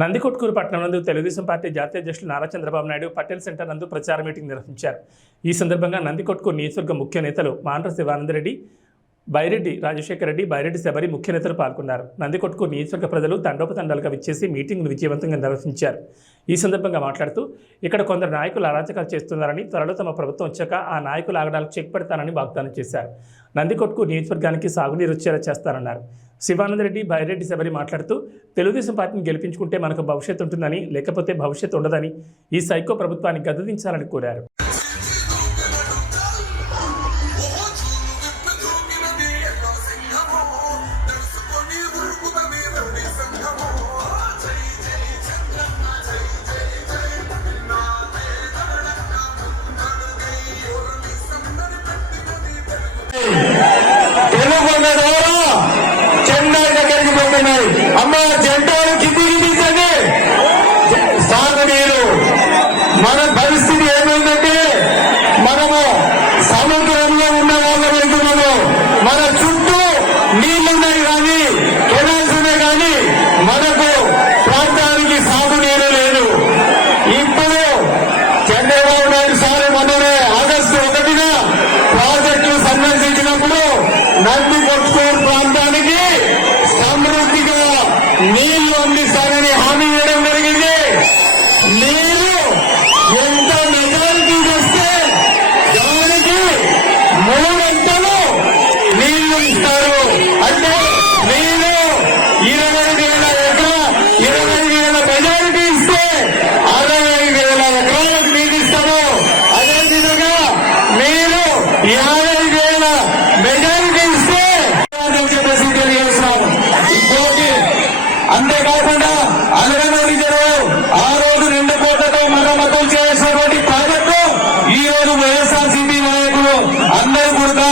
నందికొట్కూరు పట్టణం నందు తెలుగుదేశం పార్టీ జాతీయ అధ్యక్షులు నారా చంద్రబాబు నాయుడు పటేల్ సెంటర్ నందు ప్రచార మీటింగ్ నిర్వహించారు. ఈ సందర్భంగా నందికొట్కూరు నియోజకవర్గ ముఖ్య నేతలు మాండ్ర శివానందరెడ్డి, బైరెడ్డి రాజశేఖర రెడ్డి, బైరెడ్డి శబరి ముఖ్య నేతలు పాల్గొన్నారు. నందికొట్కూరు నియోజకవర్గ ప్రజలు తండోపతండాలుగా విచ్చేసి మీటింగ్ను విజయవంతంగా నిర్వహించారు. ఈ సందర్భంగా మాట్లాడుతూ ఇక్కడ కొందరు నాయకులు అరాచకాలు చేస్తున్నారని, త్వరలో తమ ప్రభుత్వం వచ్చాక ఆ నాయకుల ఆగడాలకు చెక్ పెడతానని వాగ్దానం చేశారు. నందికొట్కూరు నియోజకవర్గానికి సాగునీరు వచ్చేలా చేస్తారన్నారు. శివానందరెడ్డి, బైరెడ్డి శబరి మాట్లాడుతూ తెలుగుదేశం పార్టీని గెలిపించుకుంటే మనకు భవిష్యత్తు ఉంటుందని, లేకపోతే భవిష్యత్తు ఉండదని ఈ సైకో ప్రభుత్వాన్ని గద్దదించాలని కోరారు. అమ్మ జంటలు కిందికి సాగునీరు మన పరిస్థితి ఏమైందంటే మనము సముద్రంలో ఉన్న వాళ్ళ వెళ్తున్నాము. మన చుట్టూ నీళ్లున్నాయి కానీ, కెనాల్స్ ఉన్నాయి కానీ మనకు ప్రాంతానికి సాగునీరు లేదు. ఇప్పుడు చంద్రబాబు నాయుడు సార్ మొన్ననే ఆగస్టు 1న ప్రాజెక్టు సందర్శించినప్పుడు నందికొట్కూరు ప్రాంతానికి సమృద్ధిగా నీళ్లు అందిస్తారని హామీ ఇవ్వడం జరిగింది. నీరు ఎంత మెజారిటీ వస్తే దానికి 3 గంటలు నీళ్లు ఇస్తారు. అంటే నీరు 20,000 మెజారిటీ ఇస్తే 65,000 ఎకరాలకు నీరు ఇస్తాము. అదేవిధంగా మీరు 50,000 మెజారిటీ ఇస్తే చెప్పేసి తెలియజేస్తున్నాము. అంతేకాకుండా అలగనూరి చెరువు ఆ రోజు 2 కోట్లతో మరమ్మతులు చేసినటువంటి ప్రాజెక్టు ఈ రోజు వైఎస్ఆర్సీపీ నాయకులు అందరూ కూడా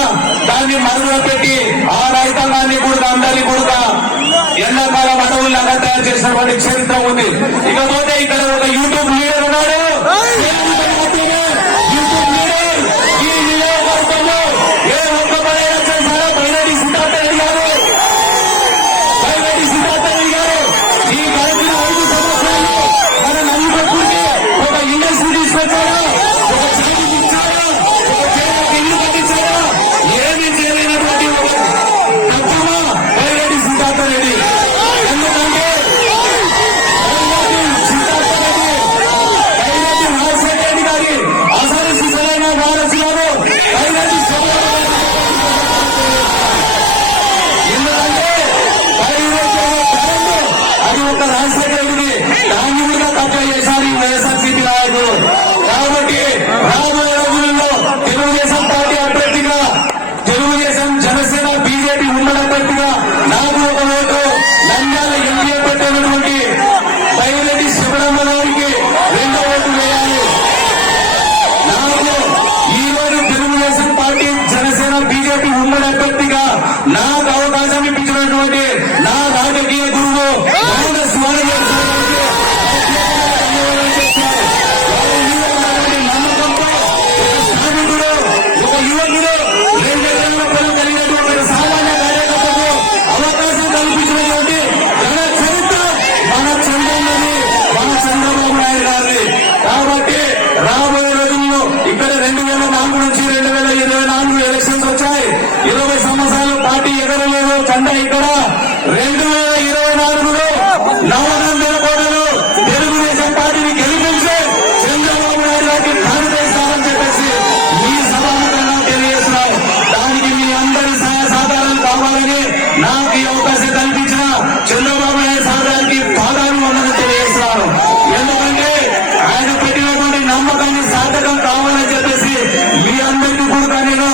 దాన్ని మరుగున పెట్టి ఆ రైతాంగాన్ని కూడా అందరినీ కూడా ఎండాకాలం అడవుల్లాగా తయారు చేసినటువంటి చరిత్ర ఉంది. ఇకపోతే ఇక్కడ ఒక యూట్యూబ్ లీడర్ ఉన్నాడు. యూట్యూబ్ లీడర్ ఈ నియోజకవర్గంలో ఏ ఒక్క పదైనా చేశారో బైరెడ్డి సిద్ధార్థరెడ్డి గారు ఈ గడిచిన 5 సంవత్సరాలు మన నందికొట్కూరుకి ఒక ఇండస్ట్రీ తీసుకొచ్చారా, ఒక చాటి ఇచ్చారా, ఒక చేతికి ఇల్లు కట్టించారా? ఏమీ చేయలేనటువంటి ఒక తక్కువ బైరెడ్డి సిద్ధార్థరెడ్డి. ఎందుకంటే బైరెడ్డి రాజశేఖర రెడ్డి గారి అసలు సిసలైన వారసులను బైరెడ్డి ఎందుకంటే అది ఒక రాజశేఖర రెడ్డిని దాన్ని కూడా కబ్జా చేశారు ఈ వైఎస్ఆర్సీపీ నాయకులు. కాబట్టి రాబోయే రోజుల్లో తెలుగుదేశం పార్టీ అభ్యర్థిగా, తెలుగుదేశం జనసేన బీజేపీ ఉమ్మడి అభ్యర్థిగా నాకు ఒక ఓటు, నంద్యాల ఎంపీ పెట్టినటువంటి బైరెడ్డి శివరమ్మ గారికి 2వ ఓటు వేయాలి. నాకు ఈ రోజు తెలుగుదేశం పార్టీ, జనసేన బీజేపీ ఉమ్మడి అభ్యర్థిగా నాకు అవకాశం ఇప్పించినటువంటి నా రాజకీయ గురువు నమ్మకంతో ఒక యువకుడు 2 ఏళ్ల పిల్లలు కలిగినటువంటి సామాన్య కార్యకర్తకు అవకాశం కల్పించినటువంటి ఘన చరిత్ర మన చంద్రబాబు నాయుడు గారిది. కాబట్టి రాబోయే రోజుల్లో ఇక్కడ 2004 నుంచి 2024 ఎలక్షన్స్ వచ్చాయి. 20 సంవత్సరాలు పార్టీ ఎగరలేదు చందా. ఇక్కడ 2024లో 400 కోట్లు తెలుగుదేశం పార్టీని గెలిపించి చంద్రబాబు నాయుడు గారికి కానుకేస్తారని చెప్పేసి మీ సభాముఖంగా తెలియజేస్తున్నాం. దానికి మీ అందరి సహాయ సహకారాలు కావాలని నాకు ఈ అవకాశం కల్పించిన చంద్రబాబు నాయుడు సార్ గారికి పాదాలు వందనం తెలియజేస్తున్నాను. ఎందుకంటే ఆయన పెట్టినటువంటి నమ్మకాన్ని సార్థకం కావాలని చెప్పేసి మీ అందరికీ కూడా నేను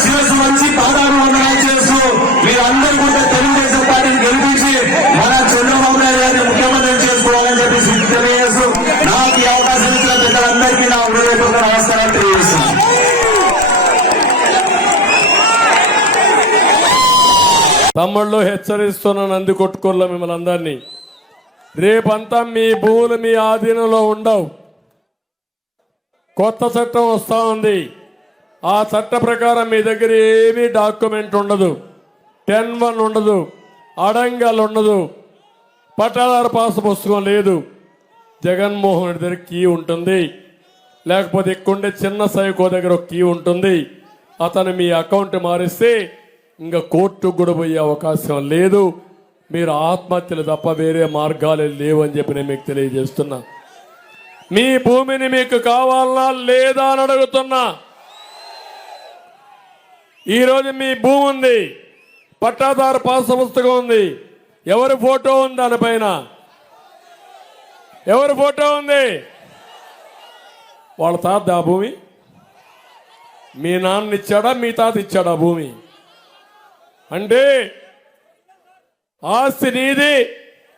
శిరస్సు వంచి పాదాలు వందనాలు చేస్తూ మీరందరూ కూడా తెలుగుదేశం పార్టీని గెలిపించి మన చంద్రబాబు నాయుడు గారిని ముఖ్యమంత్రి చేసుకోవాలని చెప్పేసి తెలియజేస్తూ నాకు ఈ అవకాశం ఇచ్చిన ప్రజలందరికీ నా హృదయపూర్వక నమస్కారాలు తెలియజేస్తున్నాను. తమ్ముళ్ళు హెచ్చరిస్తున్న నందికొట్కూరులో మిమ్మల్ని అందరినీ, రేపంతా మీ భూములు మీ ఆధీనంలో ఉండవు. కొత్త చట్టం వస్తా ఉంది. ఆ చట్ట ప్రకారం మీ దగ్గర ఏమీ డాక్యుమెంట్ ఉండదు, 10(1) ఉండదు, అడంగల్ ఉండదు. పట్టాదారు పాస్ పుస్తకం లేదు. జగన్మోహన్ రెడ్డి దగ్గర కీ ఉంటుంది, లేకపోతే ఇక్కడుండే చిన్న సైకో దగ్గర ఒక కీ ఉంటుంది. అతను మీ అకౌంట్ మారిస్తే ఇంకా కోర్టుకు కూడా పోయే అవకాశం లేదు. మీరు ఆత్మహత్యలు తప్ప వేరే మార్గాలే లేవు అని చెప్పి నేను మీకు తెలియజేస్తున్నా. మీ భూమిని మీకు కావాలన్నా లేదా అని అడుగుతున్నా. ఈరోజు మీ భూమి ఉంది, పట్టాదారు పాస్ పుస్తకం ఉంది, ఎవరి ఫోటో ఉంది దానిపైన? ఎవరి ఫోటో ఉంది? వాళ్ళ తాత ఆ భూమి? మీ నాన్న ఇచ్చాడా, మీ తాత ఇచ్చాడా భూమి? అంటే ఆస్తి నీది,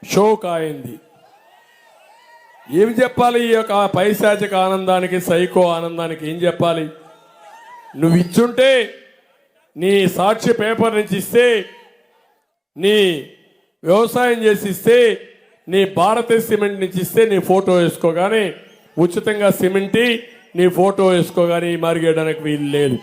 షోక్ అయింది. ఏం చెప్పాలి? ఈ యొక్క పైశాచిక ఆనందానికి, సైకో ఆనందానికి ఏం చెప్పాలి? నువ్వు ఇచ్చుంటే నీ సాక్షి పేపర్ నుంచి ఇస్తే, నీ వ్యవసాయం చేసి ఇస్తే, నీ భారతీయ సిమెంట్ నుంచి ఇస్తే నీ ఫోటో వేసుకోగానే, ఉచితంగా సిమెంట్ నీ ఫోటో వేసుకోగానే మరిగేయడానికి వీలు లేదు.